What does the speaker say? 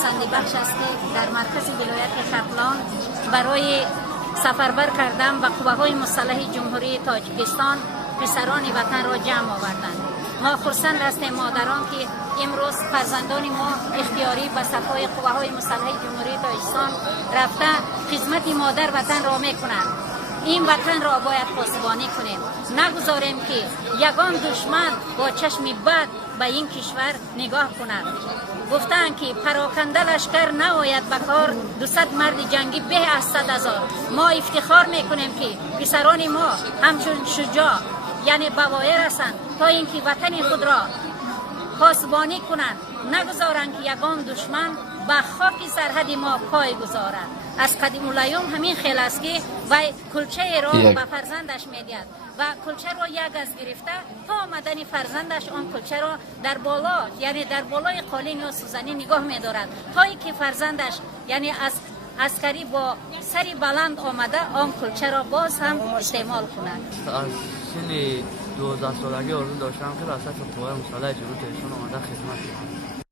خرسندی بخش است که در مرکز ولایت ختلان برای سفربر کردن و قوه‌های مسلح جمهوری تاجیکستان پسران وطن را جمع آوردند. ما خرسند هستیم مادران که امروز فرزندان ما اختیاری به صفای قوه‌های مسلح جمهوری تاجیکستان رفته خدمت مادر وطن را میکنند. این وطن را باید پاسبانی کنیم، نگذاریم که یگان دشمن با چشم بد به این کشور نگاه کند. گفتند که پراکنده لشکر نباید بکار 200 مرد جنگی به از 100,000. ما افتخار میکنیم که پسران ما همچون شجاع یعنی بوایر هستند تا اینکه وطن خود را پاسبانی کنند، نگذارند که یگان دشمن به خاک سرحد ما پای گذارد. از قدیم الایام همین خیل است که وی کلچه را به فرزندش میدهد و کلچه را یک از گرفته تا آمدن فرزندش آن کلچه را در بالا یعنی در بالای قالین یا سوزنی نگاه می‌دارد تا اینکه فرزندش یعنی از عسکری با سری بلند آمده آن کلچه را باز هم استعمال کند. از سن 12 سالگی آرزو داشتم که راست قوای مسلح جمهوری تاجیکستان آمده خدمت کنم.